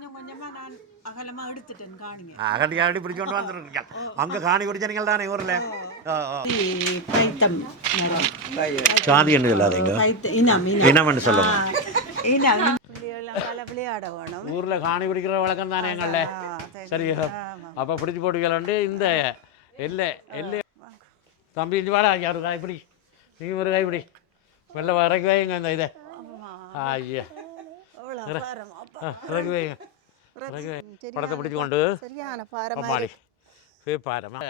கொஞ்சம் கொஞ்சமா நான் அகலமா எடுத்துட்டேன் காணிங்க. அகண்டி அகண்டி பிடிச்சோண்டு வந்துருக்கீங்க அங்கே காணி குடிச்ச நீங்கள் தானே ஊரில்? பைத்தம் சாதி என்ன இல்லாதீங்க பைத்த இனம் இனம். இனம்னு சொல்லுங்க இனம். விளையாட வேணும். ஊரில் காணி பிடிக்கிற வழக்கம் தானே சரி. சரியா. அப்போ பிடிச்சி போட்டுக்கலாண்டு இந்த எல்லை எல்லை. தம்பி இஞ்சி வாடா ஐயா ஒரு காய்ப்பிடி நீ ஒரு காய்ப்பிடி வெள்ளை இறக்கி வைங்க இந்த இதை. ஐயா. கொண்டு சரியான பாரம் அம்மாடி போய் பாருமா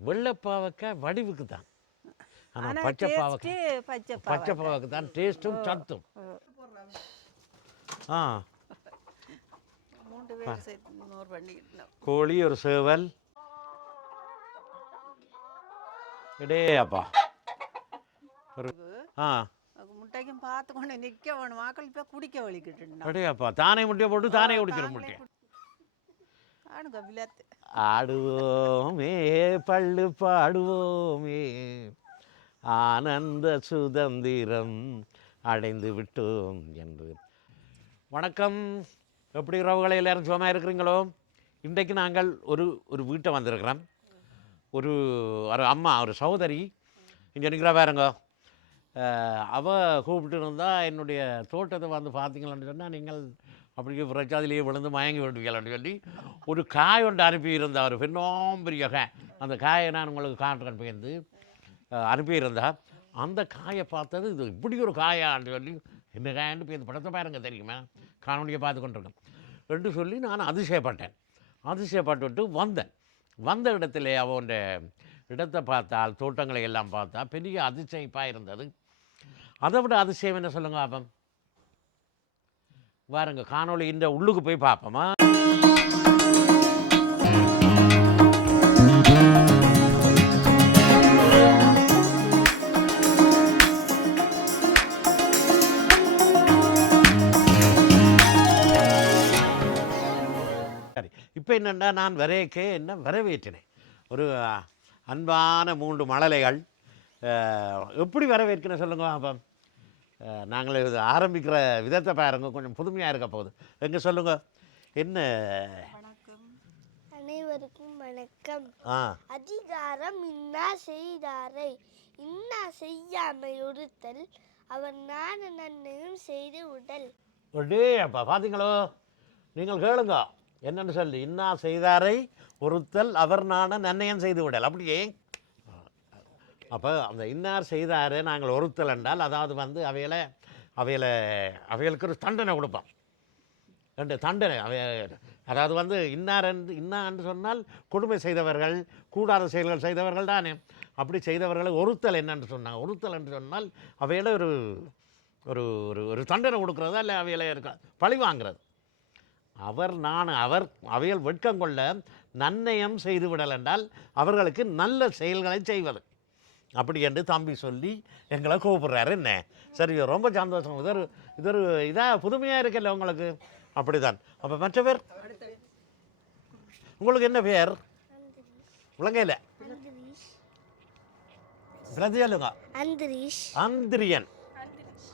வெள்ளை பாவக்காய் வடிவுக்கு தான். ஆனால் ஆனா பச்சை பாவக்காய் பச்சை பாவக்காய் தான். டேஸ்ட்டும் சத்தும். ஆ. கோழி ஒரு சேவல். இடே அப்பா ஒரு ஆ. முட்டைக்கும் பார்த்து கொண்டு நிற்க வேணும். ஆக்கள் இப்போ குடிக்க வலிக்கிட்டு அடே அப்பா தானே முட்டையை போட்டு தானே குடிச்சிடும் முட்டையை. ஆனுங்க விளையாட்டு. ஆடுவோமே பள்ளு பாடுவோமே. ஆனந்த சுதந்திரம் அடைந்து விட்டோம் என்று. வணக்கம். எப்படி உறவுகளை எல்லாரும் சுகமாக இருக்கிறீங்களோ? இன்றைக்கு நாங்கள் ஒரு ஒரு வீட்டை வந்திருக்கிறோம். ஒரு ஒரு அம்மா ஒரு சகோதரி. இங்கே நிற்கிறா பாருங்க. அவள் அவ கூப்பிட்டு இருந்தால் என்னுடைய தோட்டத்தை வந்து பார்த்தீங்களான்னு சொன்னால் நீங்கள் அப்படியே பிரச்சாதிலேயே விழுந்து மயங்கி விடுவீங்களான்னு சொல்லி ஒரு காய் ஒன்று அனுப்பியிருந்தா ஒரு பெண்ணோம் பெரிய காய் அந்த காயை நான் உங்களுக்கு காட்டுறேன் போயிருந்து அனுப்பியிருந்தா. அந்த காயை பார்த்தது இது இப்படி ஒரு காயான்னு சொல்லி என்ன காயான்னு போய் இந்த படத்தை பாருங்க தெரியுமா? காணொலியை பார்த்து கொண்டிருக்கேன் என்று சொல்லி நான் அதிசயப்பட்டேன். அதிசயப்பட்டுவிட்டு வந்தேன். வந்த இடத்துல அவன் இடத்தை பார்த்தால் தோட்டங்களை எல்லாம் பார்த்தா பெரிய அதிசயிப்பாக இருந்தது. அதை விட அதிசயம் என்ன சொல்லுங்க பாப்பம்? வாருங்க காணொளி இந்த உள்ளுக்கு போய் பார்ப்போமா சரி இப்போ என்னென்னா நான் வரையக்கே என்ன வரவேற்றினேன். ஒரு அன்பான மூன்று மழலைகள் எப்படி வரவேற்கிறேன் சொல்லுங்க அப்போ நாங்கள் இது ஆரம்பிக்கிற விதத்தை பாருங்க. கொஞ்சம் புதுமையாக இருக்க போகுது. எங்கே சொல்லுங்க? என்ன? அனைவருக்கும் வணக்கம். அதிகாரம் இன்னா செய்தாரை? இன்னா செய்யாமை ஒருத்தல் அவர் நான நன்மையும் செய்து உடல். ஒடே அப்பா பார்த்தீங்களோ நீங்கள் கேளுங்க. என்னன்னு சொல்லி. இன்னா செய்தாரை ஒருத்தல் அவர் நான நன்னயம் செய்து விடல் அப்படியே அப்போ அந்த இன்னார் செய்தார் நாங்கள் ஒருத்தல் என்றால் அதாவது வந்து அவைகளை அவைகளை அவைகளுக்கு ஒரு தண்டனை கொடுப்போம். ரெண்டு தண்டனை அவை அதாவது வந்து இன்னார் என்று இன்னா என்று சொன்னால் கொடுமை செய்தவர்கள் கூடாத செயல்கள் செய்தவர்கள் தானே. அப்படி செய்தவர்களை ஒருத்தல் என்னன்னு சொன்னாங்க. ஒருத்தல் என்று சொன்னால் அவையில் ஒரு ஒரு ஒரு ஒரு தண்டனை கொடுக்குறதா இல்லை அவையில் இருக்க பழி வாங்குறது. அவர் நான் அவர் அவையில் வெட்கம் கொள்ள நன்னயம் செய்து விடல் என்றால் அவர்களுக்கு நல்ல செயல்களை செய்வது. அப்படி என்று தம்பி சொல்லி எங்களை கூப்பிடுறாரு. என்ன? சரி ரொம்ப சந்தோஷம். இது ஒரு இது ஒரு இதாக புதுமையாக இருக்குல்ல உங்களுக்கு? அப்படிதான் அப்போ மற்ற பேர்? உங்களுக்கு என்ன பேர்? உலகையில் பிரதியலுங்க. அந்திரீஷ். ஆந்திரியன்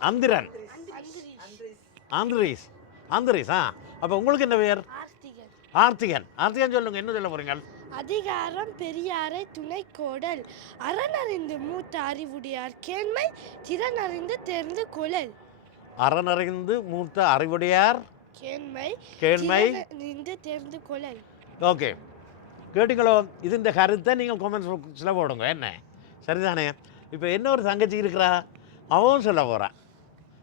ஆந்திரன் ஆந்திரீஸ் ஆந்திரீஸ் ஆ அப்போ உங்களுக்கு என்ன பேர்? ஆர்த்திகன். ஆர்த்திகன். ஆர்த்திகன் சொல்லுங்க என்ன சொல்ல போறீங்க? அதிகாரம் பெரியாரை துணை கோடல். அறனறிந்து மூத்த அறிவுடையார் கேண்மை திறனறிந்து தேர்ந்து கொழல். அறனறிந்து மூத்த அறிவுடையார்? கேண்மை கேண்மை. திறனறிந்து தேர்ந்து கொழல். ஓகே. கேட்டீங்களோ இது இந்த கருத்தை நீங்கள் கமெண்ட்ஸில் போடுங்க. என்ன? சரிதானே? இப்போ என்ன ஒரு தங்கச்சி இருக்கிறா? அவன் சொல்ல போகிறான்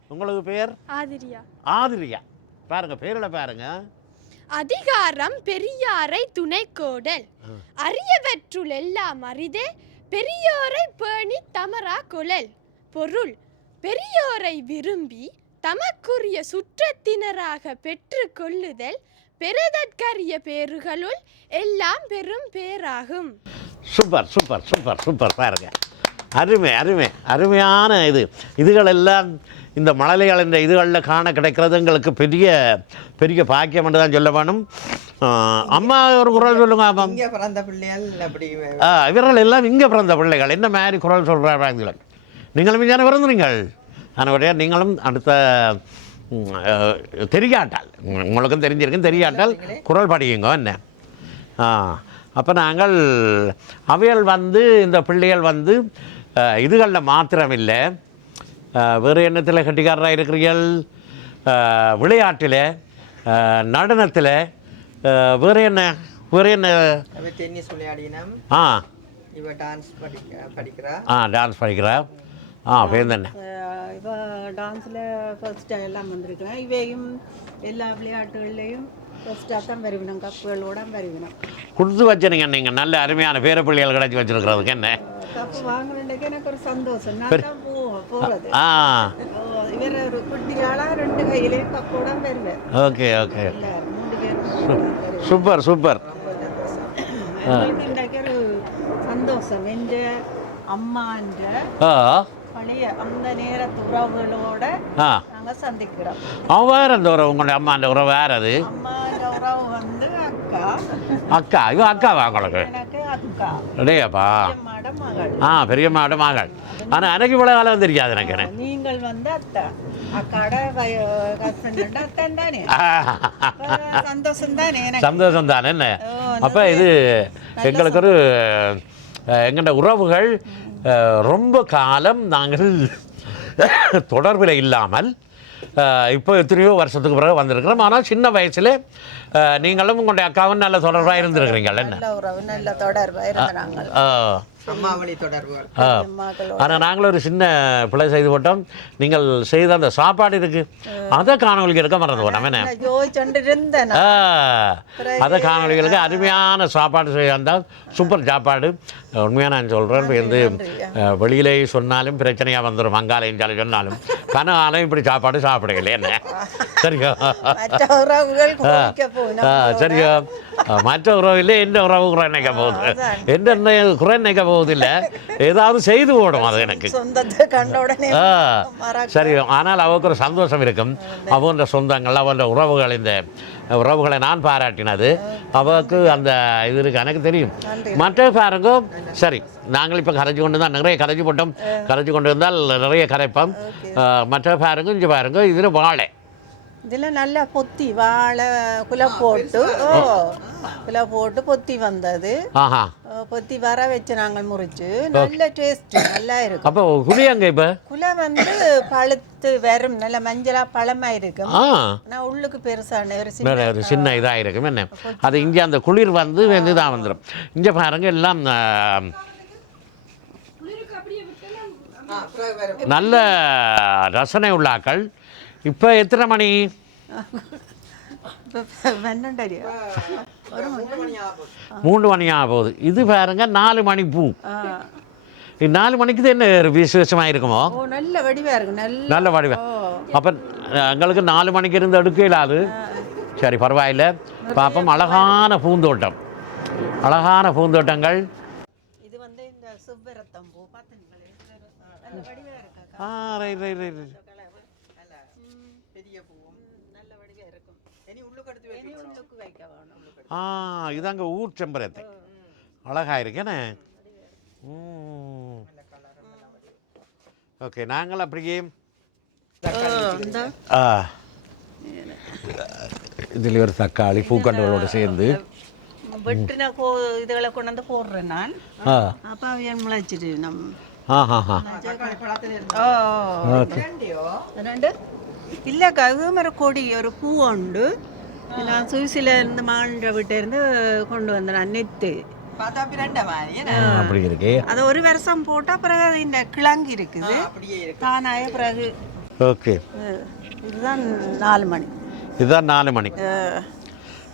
உங்களுக்கு பேர்? ஆதிரியா. ஆதிரியா. பாருங்க பேரில் பாருங்க. அதிகாரம் பெரியாரை துணை கோடல் அரியவற்றுள் எல்லாம் அரிதே பெரியோரை பேணி தமரா கொழல். பொருள் பெரியோரை விரும்பி தமக்குரிய சுற்றத்தினராக பெற்று கொள்ளுதல் பெறுதற்கரிய பேறுகளுள் எல்லாம் பெரும் பேராகும் சூப்பர் சூப்பர் சூப்பர் சூப்பர். பாருங்க. அருமை அருமை அருமையான இது. இதுகளெல்லாம் இந்த மழலைகள் என்ற இதுகளில் காண கிடைக்கிறது எங்களுக்கு பெரிய பெரிய பாக்கியம் என்று தான் சொல்ல வேணும் அம்மா ஒரு குரல் சொல்லுங்க ஆமாம் இங்க பிறந்த பிள்ளைகள் அப்படி ஆ, இவர்கள் எல்லாம் இங்கே பிறந்த பிள்ளைகள். என்ன மாதிரி குரல் சொல்கிறார்கள் நீங்களும் இங்கே பிறந்தீங்கள் அதனுடைய நீங்களும் அடுத்த தெரியாட்டால் உங்க- உங்களுக்கும் தெரிஞ்சிருக்கும் தெரியாட்டால் குரல் படியுங்க என்ன? ஆ அப்போ நாங்கள் அவைகள் வந்து இந்த பிள்ளைகள் வந்து இதுகளில் மாத்திரமில்லை. வேறு எண்ணத்தில் கட்டிக்காரராக இருக்கிறீர்கள். விளையாட்டில் நடனத்தில் வேறு என்ன வேறு என்ன? டென்னிஸ் விளையாடினம். ஆ. இவ டான்ஸ் படிக்க படிக்கிறா. ஆ டான்ஸ் படிக்கிறா. ஆ பேருந்தண்ணே இப்போ டான்ஸில் ஃபர்ஸ்ட்டாக எல்லாம் வந்திருக்கிறேன் இவையும் எல்லா விளையாட்டுகள்லையும் ஃபர்ஸ்ட்டாக தான் வருவினோம். கப்புகளோட வருவினோம். கொடுத்து வச்சுருங்க நீங்கள் நல்ல அருமையான பேர பிள்ளைகள் கிடச்சி வச்சுருக்கிறதுக்கு என்ன? கப்பு வாங்க வேண்டியது எனக்கு ஒரு சந்தோஷம். நான் ஓகே ஓகே. Super super. சந்தோஷம். என்ற அம்மான்ற ஆ. பழைய அந்த நேரத்து உறவுகளோட நாங்கள் சந்திக்கிறோம். அவன் வேறு அந்த உறவு உங்களுடைய அம்மா அந்த உறவு வேறு அது? அம்மான்ற உறவு வந்து அக்கா. இவன் அக்காவா உங்களுக்கு? மகள் ஆ பெரியம்மாவோட மகள் ஆனால் எனக்கு இவ்வளோ காலம் தெரியாது எனக்கு. நீங்கள் வந்து அத்தா. சந்தோஷம் தானே என்ன? அப்போ இது எங்களுக்கு ஒரு எங்கள்ட உறவுகள் ரொம்ப காலம் நாங்கள் தொடர்பில் இல்லாமல் இப்போ எத்தனையோ வருஷத்துக்கு பிறகு வந்திருக்கிறோம். ஆனால் சின்ன வயசில் நீங்களும் உங்களுடைய அக்காவும் நல்ல தொடர்பாக இருந்திருக்கிறீங்கள்? என்ன? நல்ல உறவு நல்ல தொடர்பா. ஆனால் நாங்களும் ஒரு சின்ன பிழை செய்து போட்டோம். நீங்கள் செய்த அந்த சாப்பாடு இருக்கு அதை காணொலிக்கு எடுக்க மறந்து போட்டோம் என்ன? அதை காணொலிகளுக்கு அருமையான சாப்பாடு செய்ய வந்தால் சூப்பர் சாப்பாடு. உண்மையாக நான் சொல்கிறேன் வந்து வெளியிலே சொன்னாலும் பிரச்சனையாக வந்துடும் மங்காலையும் சொல்லி சொன்னாலும். கனகாலம் இப்படி சாப்பாடு சாப்பிடுங்களே என்ன? சரியா சரியா மற்ற உறவு இல்லை எந்த உறவு குறை நினைக்க போகுது? எந்த என்ன குறை நினைக்க போகுது இல்லை ஏதாவது செய்து போடும் அது எனக்கு. சரி ஆனால் அவருக்கு ஒரு சந்தோஷம் இருக்கும். அவன்ற சொந்தங்கள் அவன்ற உறவுகள் இந்த உறவுகளை நான் பாராட்டினது. அவருக்கு அந்த இது இருக்கு எனக்கு தெரியும். மற்ற பாருங்க சரி நாங்கள் இப்போ கரைச்சி கொண்டு தான் நிறைய கரைச்சி போட்டோம். கரைச்சி கொண்டு வந்தால் நிறைய கரைப்போம். மற்ற பாருங்க இங்கே பாருங்க இதில் வாழை. இதுல நல்லா பொத்தி வாழை குலை போட்டு ஓ குலை போட்டு பொத்தி வந்தது. ஆஹா. ஓ, பொத்தி வர வச்சு நாங்கள் முறிச்சு. நல்ல டேஸ்ட் நல்லா இருக்கும். அப்போ குழி அங்கே இப்போ? குலை வந்து பழுத்து வரும் நல்ல மஞ்சளா பழமா இருக்கும். ஆ. ஆனா உள்ளுக்கு பெருசான ஒரு சின்ன ஒரு சின்ன இதாக இருக்கும் என்ன? அது இங்கே அந்த குளிர் வந்து வந்து தான் வந்துடும் இங்கே பாருங்க எல்லாம் நல்ல ரசனை உள்ளாக்கள் இப்போ எத்தனை மணி? வெண்ணண்டரி ஒரு மூணு. மணி ஆகும் மூன்று மணி ஆக போகுது இது பாருங்க நாலு மணி பூ. நாலு மணிக்கு தான் என்ன விசேஷமாக இருக்குமோ? நல்ல வடிவா இருக்கும் நல்ல நல்ல வடிவ. அப்போ எங்களுக்கு நாலு மணிக்கு இருந்து எடுக்க இல்லாது சரி பரவாயில்ல. பார்ப்போம் அழகான பூந்தோட்டம். அழகான பூந்தோட்டங்கள். இது வந்து இந்த சுவ்வரத்தம் பூ பார்த்தீங்களே ஆ ரைட் ரைட் ரைட் நல்ல பெரிய பூவும் நல்ல வடிவா இருக்கும் இனி உள்ளுக்கு எடுத்து இனி வைக்கணும் உள்ளுக்கு வைக்க வேணும் ஆ இதாங்க ஊர் செம்பரத்தை. அழகா இருக்கேனே ம். ஓகே நாங்கள் அப்படியே இதில் ஒரு தக்காளி பூக்கண்டுகளோடு சேர்ந்து. வெட்டின கோ இதுகளை கொண்டு வந்து போடுறேன் நான். ஆ. அப்போ அவன் முளைச்சிட்டு ரெண்டியோ ரெண்டு? இல்லைக்கா இது மாதிரி கொடி ஒரு பூ உண்டு. நான் சுவிசில இருந்து மாண்ட வீட்டை இருந்து கொண்டு வந்தேன் நெத்து. பார்த்தா அப்படி இருக்கே. அது ஒரு வருஷம் போட்டா பிறகு அது இந்த கிழங்கு இருக்குது. அப்படியே இருக்கு. தானாய பிறகு. ஓகே. இதுதான் நாலு மணி. இதுதான் நாலு மணி.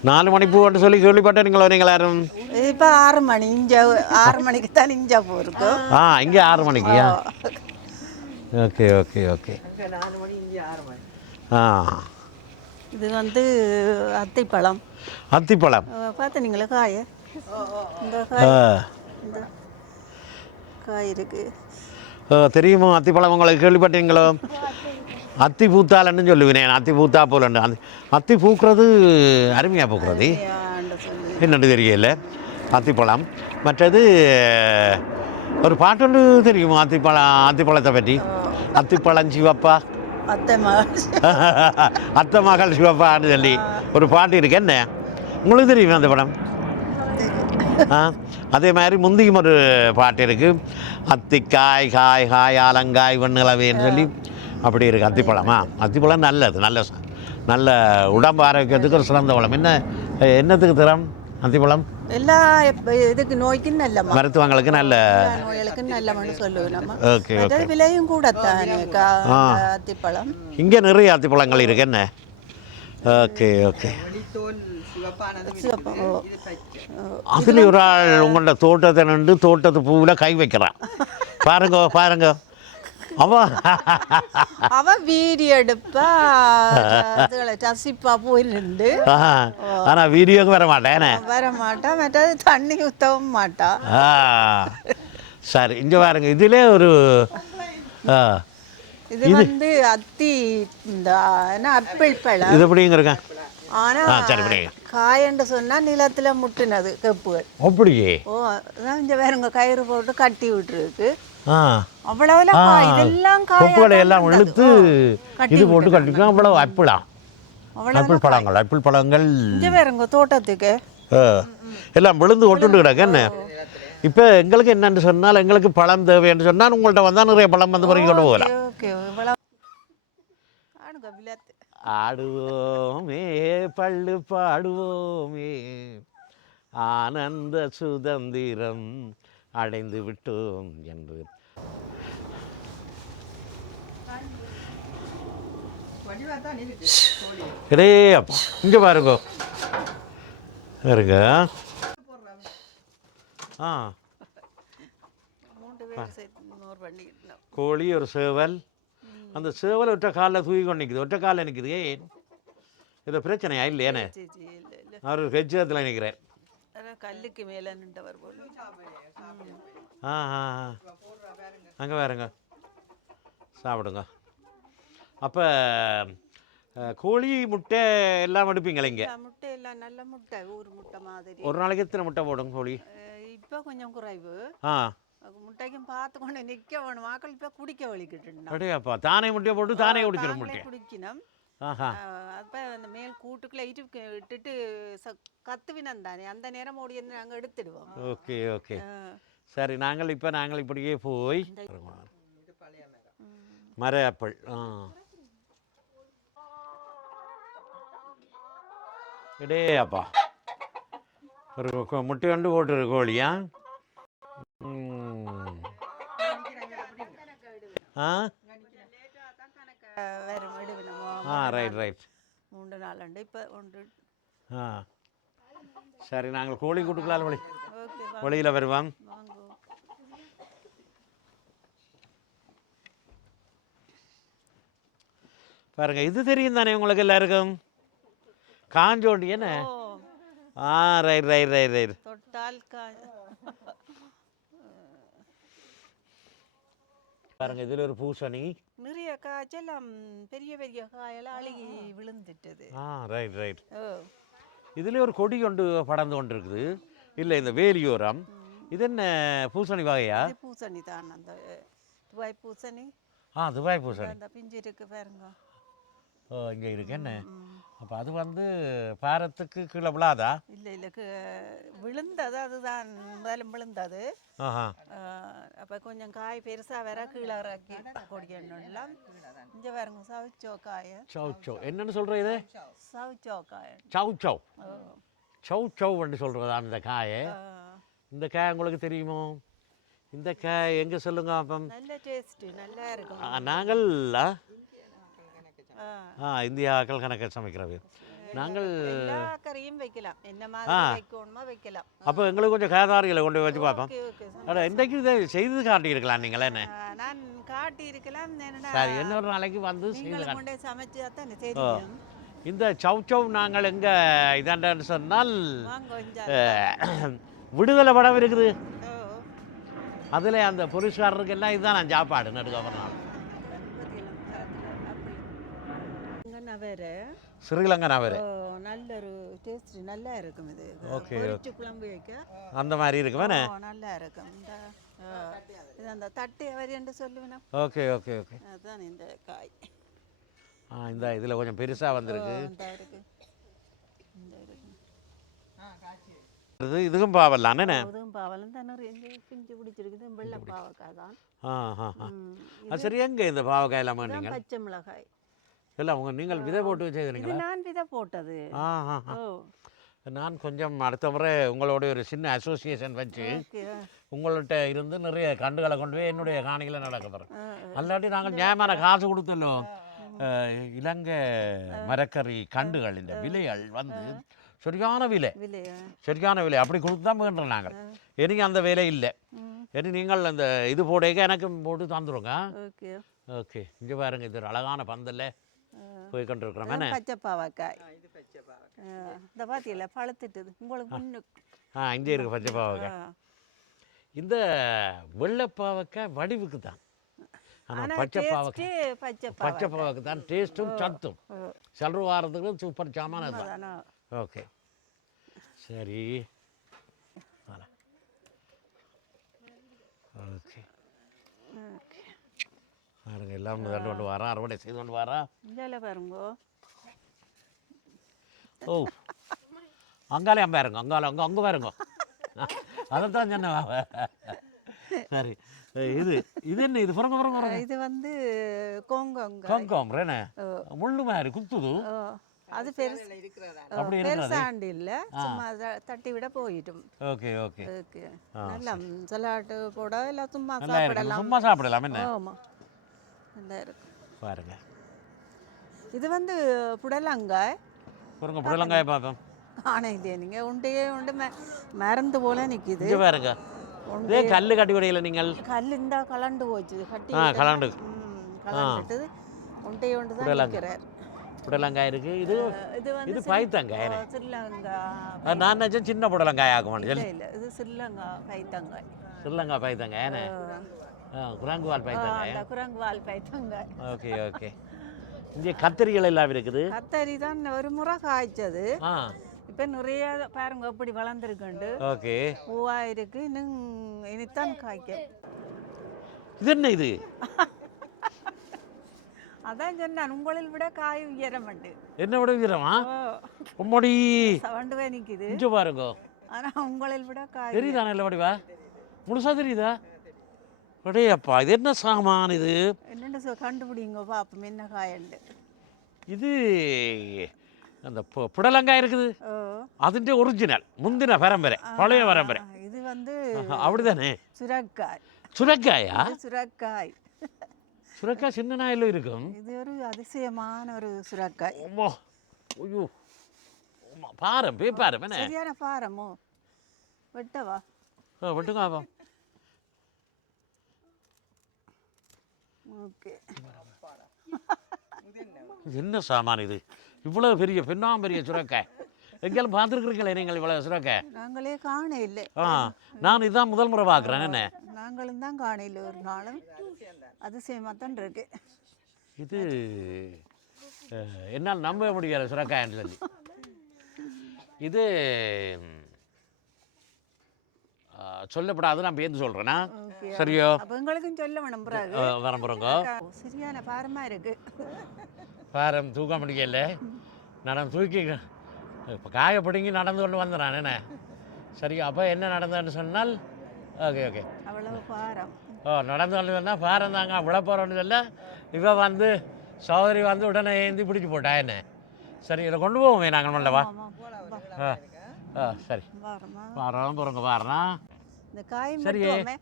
நாலு மணி பூன்னு சொல்லி கேள்விப்பட்டேன் நீங்கள் நீங்கள் யாரும் இப்போ ஆறு மணி இஞ்ச ஆறு மணிக்கு தான் இஞ்சா போயிருக்கோம் ஆ இங்கே ஆறு மணிக்குயா ஓகே ஓகே ஓகே. நாலு மணி இங்கே ஆறு மணி. ஆ. இது வந்து அத்திப்பழம். அத்திப்பழம். பார்த்தீங்களா காய. இந்த காய் இந்த காய் இருக்கு. ஆ, தெரியுமோ அத்திப்பழம் உங்களுக்கு கேள்விப்பட்டீங்களோ? அத்தி பூத்தாலன்னு சொல்லுவேன் அத்தி பூத்தா போலன்னு அந்த அத்தி பூக்கிறது அருமையாக பூக்கிறது. என்னன்னு தெரியல. அத்திப்பழம். மற்றது ஒரு பாட்டு ஒன்று தெரியுமா? அத்திப்பழம் அத்திப்பழத்தை பற்றி. அத்திப்பழம் சிவப்பா. அத்தை மகள். அத்தை மகள் சிவப்பான்னு சொல்லி ஒரு பாட்டு இருக்கு. என்ன? உங்களுக்கு தெரியுமா அந்த படம்? ஆ? அதே மாதிரி முந்தியும் ஒரு பாட்டு இருக்கு. அத்திக்காய் காய் காய் ஆலங்காய் வெண்ணிலவேன்னு சொல்லி. அப்படி இருக்கு. அத்திப்பழமா அத்திப்பழம் நல்லது. நல்ல நல்ல உடம்பு ஆரோக்கியத்துக்கு ஒரு சிறந்த பழம். என்ன என்னத்துக்கு தரம் அத்திப்பழம் எல்லா இதுக்கு நோய்க்கும் நல்லம்மா மருத்துவங்களுக்கு நல்ல எல்லா நோய்களுக்கும் நல்லமன்னு சொல்லுவோம் நம்ம ஓகே ஓகே விலையும் கூட தானே. அத்திப்பழம் இங்கே நிறைய அத்திப்பழங்கள் இருக்கு என்ன ஓகே ஓகே அதில் ஒரு ஆள் உங்களோட தோட்டத்தை நின்று தோட்டத்து பூவில் கை வைக்கிறான் பாருங்க பாருங்க அவன் அவன் வீடியோ எடுப்பா ரசிப்பா போயிருந்து ஆனால் வீடியோக்கு வர மாட்டேனே வர மாட்டா மற்றது தண்ணி ஊற்றவும் மாட்டா சரி இங்கே பாருங்க இதிலே ஒரு இது வந்து அத்தி இந்த அப்பிள் பழம் இது எப்படிங்கிறங்க ஆனா. காயன்னு சொன்னா நிலத்துல முட்டுனது கப்புகள் அப்படியே ஓ இங்க வேறுங்க கயிறு போட்டு கட்டி விட்டுருக்கு கொப்புகளை எல்லாம். இழுத்து இது போட்டு கட்டிக்கலாம் அவ்வளவு அப்பிள். பழங்கள் அப்பிள் பழங்கள். இங்க வேறுங்க தோட்டத்துக்கு. எல்லாம் விழுந்து ஒட்டுண்டு கிடக்கு. என்ன? இப்போ எங்களுக்கு என்னன்னு சொன்னால் எங்களுக்கு பழம் தேவைன்னு சொன்னால் உங்கள்கிட்ட வந்தால் நிறைய பழம் வந்து பிறகு கொண்டு போகலாம். ஆடுவோமே பள்ளு பாடுவோமே. ஆனந்த சுதந்திரம் அடைந்து விட்டோம் என்று வடிவா தான் இருக்கு கோழி இடே அப்பா இங்கே பாருங்க இருங்க ஆ கோழி ஒரு சேவல் அந்த சேவல் ஒற்றை காலில் தூக்கி கொண்டு நிற்குது ஒற்றை காலில் நிற்குது ஏன் இது பிரச்சனையா இல்லையானே அவர் கெஜத்தில் நிற்கிறேன் கல்லுக்கு மேலே நின்றவர் போல ஆ ஆ அங்கே பாருங்க. சாப்பிடுங்க. அப்போ கோழி முட்டை எல்லாம் எடுப்பீங்களே இங்கே? முட்டை எல்லாம் நல்ல முட்டை ஊர் முட்டை மாதிரி. ஒரு நாளைக்கு எத்தனை முட்டை போடும் கோழி? இப்போ கொஞ்சம் குறைவு. ஆ. முட்டைக்கும் பார்த்து கொண்டு நிற்க வேணும். ஆக்கள் இப்போ குடிக்க வலிக்கிட்டு அடையாப்பா தானே முட்டையை போட்டு தானே குடிக்கிற முட்டை. குடிக்கணும். அப்போ அந்த மேல் கூட்டுக்குள்ள இட்டு இட்டுட்டு ச- கத்துவினம் தானே. அந்த நேரம் ஓடி நாங்கள் எடுத்துடுவோம். Okay okay. சரி நாங்கள் இப்போ நாங்கள் இப்படியே போய் மர ஆப்பிள் ஆ. இடே அப்பா. ஒரு கொ- முட்டை கொண்டு போட்டுரு கோழியா. ஆ? ஆ ரைட் ரைட் மூன்று நாலண்டு இப்போ ஒன்று. ஆ. சரி நாங்கள் கோழி கூட்டுக்கலாம் வழி வழியில் வருவோம். பாருங்க இது தெரியும் தானே உங்களுக்கு எல்லாருக்கும்? காஞ்சோண்டி என்ன? ஆ ரைட் ரைட் ரைட் ரைட் பாருங்க இதில் ஒரு பூசணி. நிறைய காய்ச்செல்லாம் பெரிய பெரிய காயெல்லாம் அழுகி விழுந்துட்டது. ஆ ரைட் ரைட் ஓ. இதில் ஒரு கொடி கொண்டு படர்ந்து கொண்டு இருக்குது இல்லை இந்த வேலியோரம் இது என்ன பூசணி வகையா? பூசணி தான். அந்த துபாய் பூசணி. ஆ துபாய் பூசணி. அந்த பிஞ்சு இருக்கு பாருங்க. ஓ இங்கே இருக்கு என்ன. அப்போ அது வந்து பாரத்துக்கு கீழே விழாதா? இல்லை இல்லை. விழுந்தது அதுதான். முதலும் விழுந்தது. அப்போ கொஞ்சம் காய் பெருசாக வேற கீழே இறக்கி கொடிக்கணும்லாம் இங்கே பாருங்க சவுச்சோ காய. சௌ சௌ என்னன்னு சொல்கிற இது? சவுச்சோ காய. சௌ சௌ ஓ சௌ சௌன்னு சொல்கிறது அந்த காயை இந்த காய் உங்களுக்கு தெரியுமோ? இந்த காய் எங்கே சொல்லுங்க அப்போ நல்ல டேஸ்ட்டு நல்லா இருக்கும். நாங்கள் ஆ. இந்தியாக்கள் கணக்கு சமைக்கிறது. நாங்கள் கறியும் வைக்கலாம். என்ன. மாதிரி வைக்கணுமோ வைக்கலாம். அப்போ எங்களுக்கு கொஞ்சம் காதாரிகளை கொண்டு வச்சு பார்ப்போம். அட இன்றைக்கு இதை செய்து காட்டியிருக்கலாம் நீங்கள் என்ன? நான் காட்டி இருக்கலாம் என்னடா? சரி இன்னொரு நாளைக்கு வந்து செய்து சமைச்சு தான் தெரியும் இந்த சௌ சௌ நாங்கள் எங்கே இதாண்டன்னு சொன்னால் விடுதலை படம் இருக்குது. அதில் அந்த போலீஸ்காரருக்கு எல்லாம் இதுதான் நான் சாப்பாடு நடுக்கப்புறம் ஸ்ரீலங்கா நான் வேறு நல்ல ஒரு டேஸ்ட் நல்லா இருக்கும் இது. பொரிச்சு குழம்பு வைக்க. அந்த மாதிரி இருக்கு வேணே ஓ, நல்லா இருக்கும். இந்த இது அந்த தட்டு அவரி என்று சொல்லுவேன். ஓகே ஓகே ஓகே அதுதான் இந்த காய். ஆ இந்த இதில் கொஞ்சம் பெருசாக வந்திருக்கு. இந்த இருக்கு. இந்த இருக்கு. இது இதுக்கும் பாவலாம் என்ன அதுவும் பாவலம் தான் இந்த பிஞ்சு பிடிச்சிருக்குது. வெள்ளை பாவக்காய் தான். ஆ ஆ சரி எங்கே இந்த பாவக்காய் நீங்கள் பச்சை மிளகாய். இல்லை உங்க நீங்கள் விதை போட்டு இது செய்கிறீங்களா நான் விதை போட்டது. நான் கொஞ்சம் அடுத்த முறை உங்களோட ஒரு சின்ன அசோசியேஷன் வச்சு உங்கள்கிட்ட இருந்து நிறைய கண்டுகளை கொண்டு போய் என்னுடைய காணிகளை நடக்க போகிறேன் அல்லாட்டி நாங்கள் நியாயமான காசு கொடுத்தല്ലോ அஹ், இலங்கை மரக்கறி கண்டுகள் இந்த விலைகள் வந்து சரியான விலை. சரியான விலை. அப்படி கொடுத்து தான் வேண்டுறோம் நாங்கள். எனக்கு அந்த விலை இல்லை. இனி நீங்கள் அந்த இது போடைக்க எனக்கு போட்டு தந்துருங்க. ஓகே. ஓகே. இங்கே பாருங்க இது ஒரு அழகான பந்தல்ல. போய் கொண்டிருக்கிறோம் என்ன? பச்சை பாவக்காய் இது பச்சை பாவக்காய் ஆ, இந்த பாத்தியில பழுத்துட்டுது. உங்களுக்கு முன்னுக்கு ஆ இங்கே இருக்கு பச்சை பாவக்காய். இந்த வெள்ளைப்பாவக்காய் வடிவுக்கு தான். ஆனால் ஆனா பச்சை பாவக்காய் taste பச்சை பச்சை பாவக்காய் பாவக்காய் தான். டேஸ்ட்டும் சத்தும். ஓ, செலவு வாரத்துக்கு சூப்பர் சாமான தான். ஓகே. சரி வரேன். Okay okay. பாருங்க எல்லாம் ரெண்டு கொண்டு வரேன் அறுவடை செய்து கொண்டு வரேன் இந்தால பாருங்கோ. ஓ அங்காலே பாருங்க அங்கால அங்கே அங்கே பாருங்க. அதைத்தான் சொன்ன சரி. இது இது என்ன இது புறங்க புறங்க இது வந்து கோங்கங்க. கங்கம் ரேனே முள்ளு மாதிரி குத்துது. அது? பெருசாண்டு இல்ல. சும்மா அத தட்டி விட போயிட்டும் ஓகே ஓகே. ஓகே. நல்லா சலாட்டு போட இல்ல சும்மா சாப்பிடலாம். சும்மா சாப்பிடலாம் என்ன? ஆமா. நல்லா இருக்கு. பாருங்க. இது வந்து புடலங்காய். பாருங்க புடலங்காய பார்ப்போம் ஆனா இது நீங்க. உண்டையே உண்டு. மறந்து போல நிக்குது. இங்கே பாருங்க. இதே கல்லு கட்டி விடையில நீங்கள். கல் இந்த கலண்டு போச்சு. கட்டி ஆ, கலண்டு. கலண்டுட்டு உண்டையை உண்டு தான் புடலங்காய். நிற்கிறார். புடலங்காய் இருக்கு. இது இது பைத்தங்காய். அது நான் நினச்சேன் சின்ன புடலங்காய் மாட்டேன் இல்ல இல்ல. இது சிறிலங்கா பைத்தங்காய். ஸ்ரீலங்கா பைத்தங்காய் குரங்குவால் ஆ, பைத்தங்காய் அந்த குரங்குவால் பைத்தங்காய் ஓகே ஓகே. இங்கே கத்திரிகள் எல்லாம் இருக்குது. கத்தரி தான் ஒரு முறை காய்ச்சது. இப்ப நிறைய பாருங்க எப்படி வளர்ந்துருக்குண்டு. ஓகே. பூவா இருக்கு இன்னும் இனித்தான் காய்க்க. இது என்ன இது? அதான் சொன்னான் உங்களில் விட காய் உயரமண்டு. என்ன விட ஓ. உம்மடி சவண்டுவே நிக்குது. இங்கே பாருங்க. ஆனா உங்களில் விட காய் தெரியுதா நல்ல வடிவா முழுசா தெரியுதா? இடையப்பா இது என்ன சாமான் இது? என்னென்ன கண்டுபிடிங்க பாப்போம் என்ன காயல் இது அந்த புடலங்காய் இருக்குது. அதுண்ட ஒரிஜினல் முந்தின பரம்பரை பழைய பரம்பரை. இது வந்து அப்படிதானே? சுரக்காய். சுரக்காயா? சுரக்காய். சுரக்காய் சின்ன நாயில் இருக்கும்? இது ஒரு அதிசயமான ஒரு சுரக்காய். ஓமோ ஐயோ. பாரம் பேய் பாரம் என்ன? சரியான பாரமோ? வெட்டவா? வெட்டுங்க ஓகே. என்ன சாமான் இது? இவ்வளோ பெரிய பெரிய சுரக்காய் எங்கேயாலும் பார்த்துருக்குறீங்களே நீங்கள் இவ்வளோ சுரக்காய் நாங்களே காண இல்லை. ஆ நான் இதான் முதல் முறை பார்க்குறேன். என்ன? நாங்களும் தான் காண இல்லை ஒரு நாளும். அதிசயமாக தான் இருக்கு. இது என்னால் நம்ப முடியல சுரக்காய்ன்னு சொல்லி. இது சொல்லப்படாது நான் பேருந்து சொல்கிறேன்னா சரியோ? எங்களுக்கும் சொல்ல வரம்புறங்க ஓ, சரியான பாரமா இருக்கு. பாரம் தூக்க முடியல நான் தூக்கி இப்போ காய பிடுங்கி நடந்து கொண்டு வந்துடுறேன் என்ன? சரி அப்போ என்ன நடந்ததுன்னு சொன்னால் ஓகே ஓகே. அவ்வளவு பாரம். ஓ நடந்து கொண்டு வந்தால் பாரம் தாங்க விழ போகிறோன்னு சொல்ல இவ வந்து சௌதரி வந்து உடனே ஏந்தி பிடிச்சி போட்டா என்ன? சரி இதை கொண்டு போவோமே நாங்கள் மல்லவா ஆ. ஆ சரி. பாரமா பாரம் போகிறோங்க பாருண்ணா இந்த காயும் சரி. வெட்டுவோமே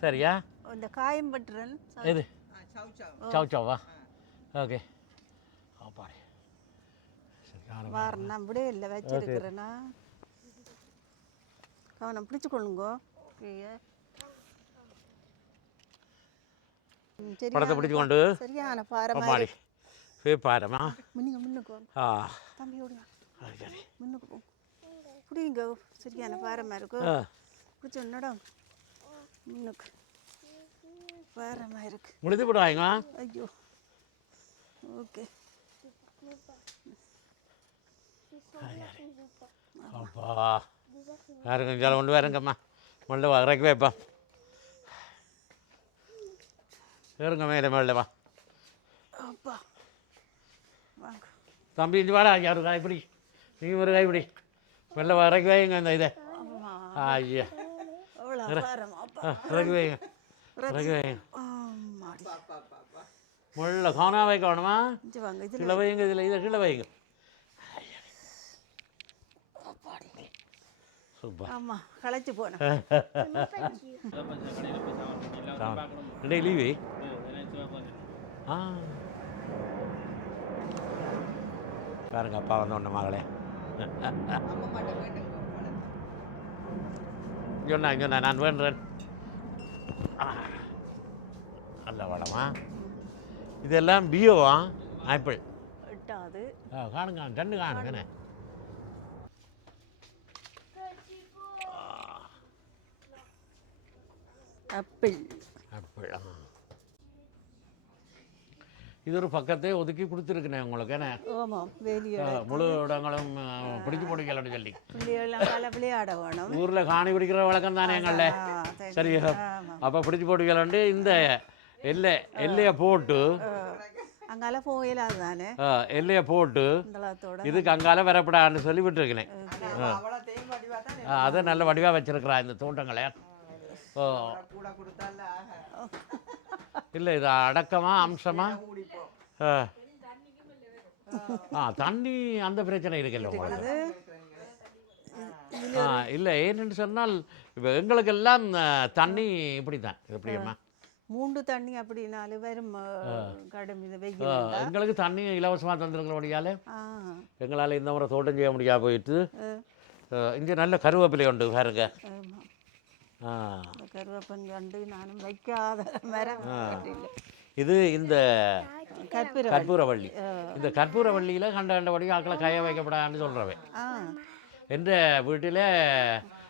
சரியா? இந்த காயும் வெட்டுறேன் எது? சவு சவு சவு சவா? ஓகே. பாரு. நான் அப்படியே இல்லை வச்சிருக்கிறேன்னா. கவனம் பிடிச்சு கொள்ளுங்கோ. படத்தை பிடிச்சு கொண்டு. சரியான பாரமா பாருமா முன்னுக்கு முன்னுக்கு. ஆ. தம்பி ஓடுங்க சரி. முன்னுக்கு போ. பிடிங்க சரியான பாரமா இருக்கு. ஆ. பிடிச்ச நடம் முன்னுக்கு. பாரமா இருக்கு. முடித்து போடுவாங்க ஐயோ. ஓகே. அப்பா. வேறு கொஞ்சம் கொண்டு வரங்கம்மா மல்ல வா இறக்கி வைப்பா. ஏறுங்க மேலே மேலே வா. அப்பா. தம்பி இஞ்சி வாடா ஐயா ஒரு கைப்பிடி நீ ஒரு கைப்பிடி மெல்ல இறக்கி வைங்க இந்த இதை. ஐயா. இறக்கி வைங்க. இறக்கி வைங்க. முள்ள காணா வைக்கணுமா கீழே வைங்க இதில் இதை கீழே வைங்க. லீவு பாருங்க அப்பா வந்த உடனே மகளே. சொன்னா சொன்னா நான் வேண்டுறேன். நல்ல வளமா இதெல்லாம் பியோவா ஆப்பிள். எட்டாவது ஆ காணுங்க ரெண்டு காணுங்கண்ணே ஆப்பிள். ஆப்பிள் ஆ. இது ஒரு பக்கத்தை ஒதுக்கி கொடுத்துருக்குண்ணே உங்களுக்கு என்ன? முழு இடங்களும் பிடிச்சு பிடிக்கலன்னு சொல்லி. ஊரில் காணி பிடிக்கிற வழக்கம் தானே சரி. சரியா அப்போ பிடிச்சு போட்டுக்கலான்ட்டு இந்த எல்லை எல்லையை போட்டு அங்கால போயிலாது தானே? ஆ, எல்லையை போட்டு இதுக்கு அங்கால வரப்படான்னு சொல்லி விட்டுருக்கிறேன் அதை நல்ல வடிவாக வச்சிருக்கிறா இந்த தோட்டங்களை. ஓ. கூட கொடுத்தால இல்லை இது அடக்கமாக அம்சமாக கூடிப்போம் ஆ தண்ணி அந்த பிரச்சனை இருக்குல்ல உங்களுக்கு? ஆ இல்லை ஏன்னு சொன்னால் இப்போ எங்களுக்கெல்லாம் தண்ணி இப்படி தான் எப்படியம்மா மூண்டு தண்ணி அப்படின்னாலும் வரும் கடும் இது ஆ, வெயில் எங்களுக்கு தண்ணி இலவசமாக தந்துருக்கிறபடியால் எங்களால் இந்த முறை தோட்டம் செய்ய முடியாது போயிட்டு. இங்கே நல்ல கருவேப்பிலை உண்டு பாருங்க. இந்த கருவேப்பங்கண்டு நானும் வைக்காத மரம். இது இந்த கற்பூர கற்பூரவள்ளி. இந்த கற்பூரவள்ளியில் கண்ட கண்டபடி ஆக்களை கைய வைக்கப்படாதுன்னு சொல்கிறவன் எந்த வீட்டில்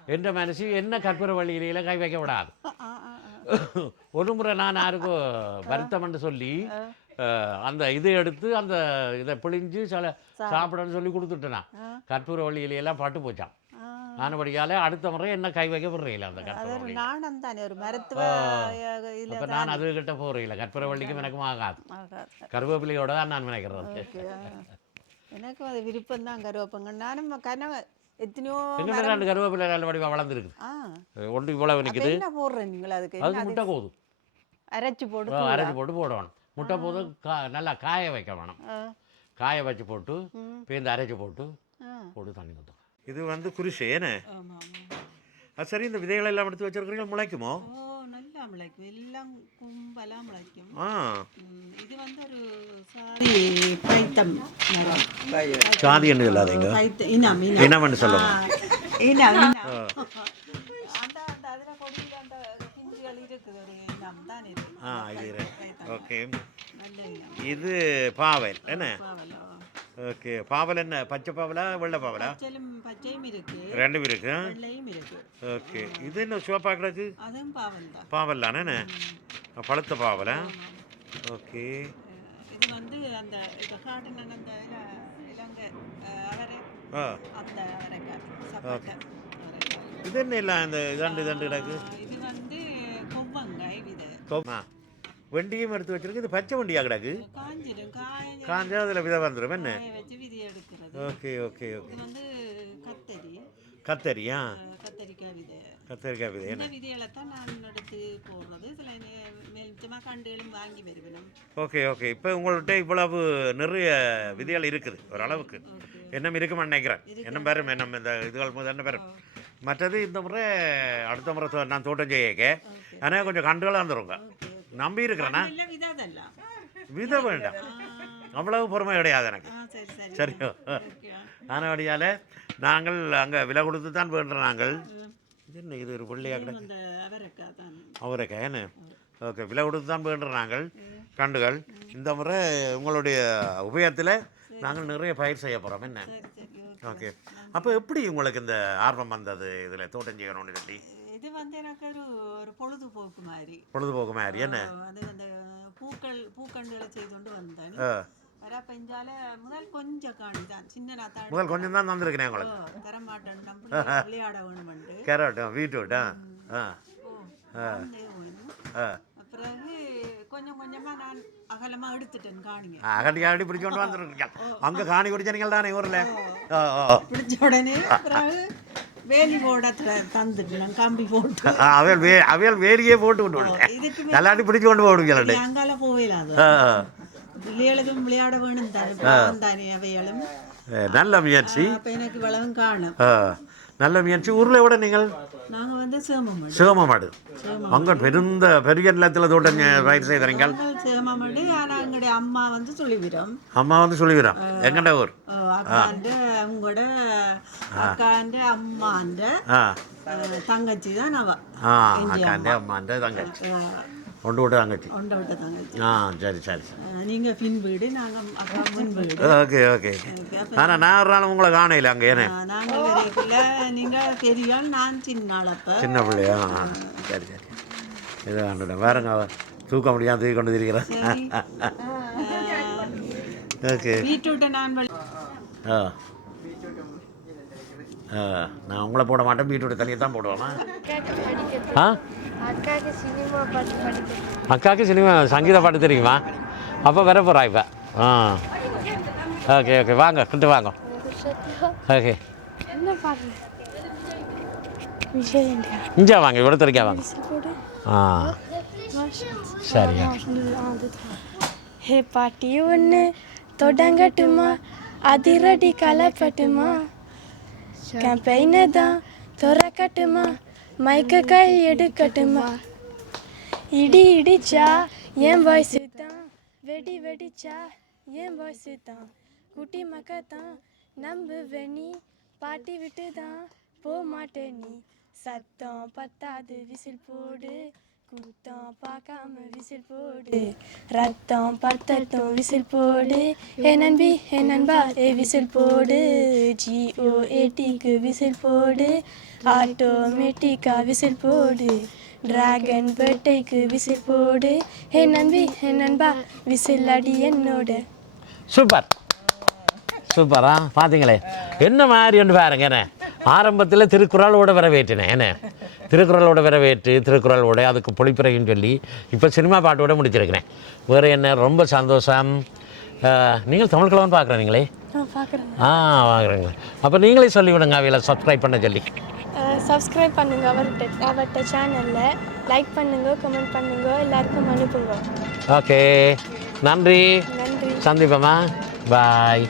எந்த மனசு என்ன கற்பூரவள்ளியில கை வைக்க விடாது ஆ, ஆ, ஆ. ஒரு முறை நான் யாருக்கும் வருத்தம்னு சொல்லி அந்த இதை எடுத்து அந்த இதை பிழிஞ்சு சில சாப்பிடன்னு சொல்லி கொடுத்துட்டேனா. கற்பூரவள்ளி இலையெல்லாம் பட்டு போச்சான். ஆனபடியாலே அடுத்த முறை என்ன கை வைக்க விடுறீங்களா அந்த கற்பூரவள்ளி நாணம் தானே ஒரு மருத்துவ அப்போ நான் அது கிட்ட போகிறீங்களா கற்பூரவள்ளிக்கும் எனக்கும் ஆகாது. கருவேப்பிலையோட தான் நான் நினைக்கிறது. எனக்கும் அது விருப்பம் தான் கருவேப்பங்க நானும் கனவு எத்தனையோ ரெண்டு கருவேப்பிலை நல்ல வடிவா வளர்ந்துருக்குது. ஒன்று இவ்வளவு நிற்குது என்ன போடுறேன் நீங்கள் அதுக்கு? அது முட்டை கோது அரைச்சு போட்டு அரைச்சி போட்டு போடணும். முட்டை போது கா நல்லா காய வைக்க வேணும். காய வச்சு போட்டு. பேருந்து அரைச்சி போட்டு தண்ணி இது வந்து குருஷி ஏன்னு அது சரி இந்த விதைகள் எல்லாம் எடுத்து வச்சிருக்கிறீங்க முளைக்குமோ? நல்லா முளைக்கும். எல்லாம் கும்பலாக முளைக்கும். இது வந்து ஒரு சாதி பைத்தம் சாதி என்ன இல்லாதீங்க இனம்னு சொல்லுங்க. இனம் அந்த அந்த அதில் கொடியில் அந்த பிஞ்சுகள் இருக்குது. ஒரு இனம் தான் இது. ஆ இது ஓகே. இது பாவல் என்ன? ஓகே. பாவல் என்ன? பச்சை பாவலா வெள்ளை பாவலா? பச்சையும் இருக்கு. ரெண்டும் இருக்கு. ஓகே. இது என்ன சிவப்பா கிடக்கு பாவல் தான். பழுத்த பாவலா? ஓகே. இது வந்து அந்த அந்த அந்த இது என்ன இல்லை இந்த இதாண்டு இதாண்டு கிடக்கு. இது வந்து கொவ்வங்காய் விதை. வெண்டியும் எடுத்து வச்சிருக்கு. இது பச்சை வண்டியா கிடக்கு? காஞ்சா அதில் விதை வந்துடும் என்ன? Okay okay okay. கத்தரியா? கத்தரிக்காய் விதை. கத்தரிக்காய் விதை என்ன? விதைகளை தான் நான் எடுத்து போடுறது. சில மேல்ச்சமாக கண்டுகளும் வாங்கி வருவேன் ஓகே ஓகே. இப்போ உங்கள்கிட்ட இவ்வளவு நிறைய விதைகள் இருக்குது ஓரளவுக்கு. எண்ணம் இருக்குமா நினைக்கிறேன். எண்ணம் பேரும் எண்ணம் இந்த இதுகள் முதல் என்ன பேரும் மற்றது இந்த முறை அடுத்த முறை நான் தோட்டம் செய்யக்க. ஆனால் கொஞ்சம் கண்டுகளாக இருந்துருங்க. நம்பி இருக்கிறேண்ணா இல்லை விதை வேண்டாம். அவ்வளவு பொறுமை கிடையாது எனக்கு. சரியோ? ஓகே ஆனபடியால் நாங்கள் அங்கே விலை கொடுத்து தான் வேண்டுறோம் நாங்கள். இது என்ன இது ஒரு பிள்ளையா கிடக்கு? அந்த அவரைக்காய் என்ன? ஓகே விலை கொடுத்து தான் வேண்டுறோம் நாங்கள் கண்டுகள். இந்த முறை உங்களுடைய உபயத்தில் நாங்கள் நிறைய பயிர் செய்ய போகிறோம் என்ன? ஓகே. அப்போ எப்படி உங்களுக்கு இந்த ஆர்வம் வந்தது இதில் தோட்டம் செய்யணும்னு சொல்லி? இது வந்து எனக்கு ஒரு ஒரு பொழுதுபோக்கு மாதிரி. பொழுதுபோக்கு மாதிரி என்ன? அது அந்த பூக்கள் பூக்கண்டுகளை செய்து கொண்டு வந்தேன் வர பெஞ்சால முதல் கொஞ்சம் காணி தான் சின்ன நாத்தாடு முதல் கொஞ்சம் தான் தந்திருக்கிறேன் உங்களுக்கு. தர மாட்டேன். நம்ம விளையாட வேணுமெண்டு கேரட் பீட்ரூட் ஆ. ஆ. ஓ வந்து வேணும். ஆ. பிறகு கொஞ்சம் கொஞ்சமா நான் அகலமா எடுத்துட்டேன் காணிங்க அகடி அகடி பிடிச்சு கொண்டு வந்துருக்கீங்க. அங்கே காணி குடிச்ச நீங்கள் தானே ஊரில் பிடிச்ச உடனே பிறகு வேலி போட தந்துட்டேன் கம்பி போட்டு. அவையல் வே அவையல் வேலியே போட்டு கொண்டு இதுக்கு நல்லாட்டி பிடிச்சு கொண்டு போடுவீங்களே அங்கால போயிடாது பிள்ளைகளுக்கும் விளையாட வேணும் தானே அவைகளும். நல்ல முயற்சி. எனக்கு வளவும் காணும். நல்ல முயற்சி. ஊரில் விட நீங்கள்? நாங்க வந்து சேமமடு. சிவமமாடு அங்கே பெருந்த பெரிய நிலத்தில் தோட்டம் பயிர் செய்கிறீங்க நாங்கள் சேமமடு ஆனா எங்களுடைய அம்மா வந்து சொல்லிவிடும். அம்மா வந்து சொல்லிவிடும். எங்கண்ட ஊர்? அக்காண்ட உங்களோட அக்காண்ட அம்மாண்ட தங்கச்சி தான் அவ. அக்காண்டே அம்மாண்டே தங்கச்சி. ஒன்று விட்டு தங்கச்சி. ஒன்றை விட்ட தங்கச்சி. ஆ சரி சரி சரி. அஹ், நீங்க பின் வீடு நாங்க அக்கா முன் வீடு ஓகே ஓகே. ஆனால் நான் ஒரு நாள் உங்களை காணையில் அங்கே ஏனே? அஹ், நாங்க வரைக்குள்ள நீங்க பெரிய ஆள் நான் சின்ன அப்ப. சின்ன பிள்ளையா? ஆ, சரி சரி. இதை கண்டுட்டேன் அவ தூக்க முடியாம தூக்கி கொண்டு திரிக்கிறேன் சரி. ஓகே. பீட்ரூட்டை நான் வழி ஆ. நான் உங்களை போட மாட்டேன் பீட்ரூட் தனியாக தான் போடுவேனா. அக்காக்கு படிக்க ஆ? அக்காவுக்கு சினிமா சங்கீத பாட்டு தெரியுமா? அப்போ வர போகிறா இப்போ. ஆ. ஓகே ஓகே வாங்க கிட்ட வாங்க. ஓகே. இங்கே வாங்க இவ்வளோ தெரியா வாங்க. ஆ. சரியா ஹே பாட்டி ஒன்று தொடங்கட்டுமா? அதிரடி கலப்பட்டுமா? கேம்பெயினை தான் துறக்கட்டுமா மைக்க கை எடுக்கட்டுமா இடி இடிச்சா என் வாய்ஸு தான். வெடி வெடிச்சா என் வாய்ஸு தான். குட்டி மக்க தான் நம்புவே நீ. பாட்டி விட்டு தான் போ மாட்டே நீ. சத்தம் பத்தாது விசில் போடு. குத்தம் பார்க்காம விசில் போடு. ரத்தம் பத்தட்டும் விசில் போடு. ஏ நண்பி ஏ நண்பா ஏ விசில் போடு. ஜிஓ ஏடிக்கு விசில் போடு. ஆட்டோமேட்டிக்கா விசில் போடு. டிராகன் பேட்டைக்கு விசில் போடு. ஹே நண்பி ஹே நண்பா விசில் அடி என்னோட. சூப்பர். சூப்பரா? பார்த்தீங்களே என்ன மாதிரி ஒன்று பாருங்க என்ன? ஆரம்பத்தில் திருக்குறளோட வரவேற்றினேன் என்ன? திருக்குறளோட வரவேற்று திருக்குறளோட அதுக்கு பொழிப்புரையும் சொல்லி இப்போ சினிமா பாட்டோட முடிச்சிருக்கிறேன். வேறு என்ன? ரொம்ப சந்தோஷம். நீங்கள் தமிழ் கலவன் பார்க்குறீங்களே ஆ வாங்குறீங்களே அப்போ நீங்களே சொல்லி விடுங்க அவையில் சப்ஸ்கிரைப் பண்ண சொல்லி. சப்ஸ்கிரைப் பண்ணுங்க அவர்கிட்ட அவர்கிட்ட சேனலில் லைக் பண்ணுங்க கமெண்ட் பண்ணுங்க எல்லாருக்கும் அனுப்புங்க. ஓகே நன்றி. நன்றி. சந்திப்போமா? பாய்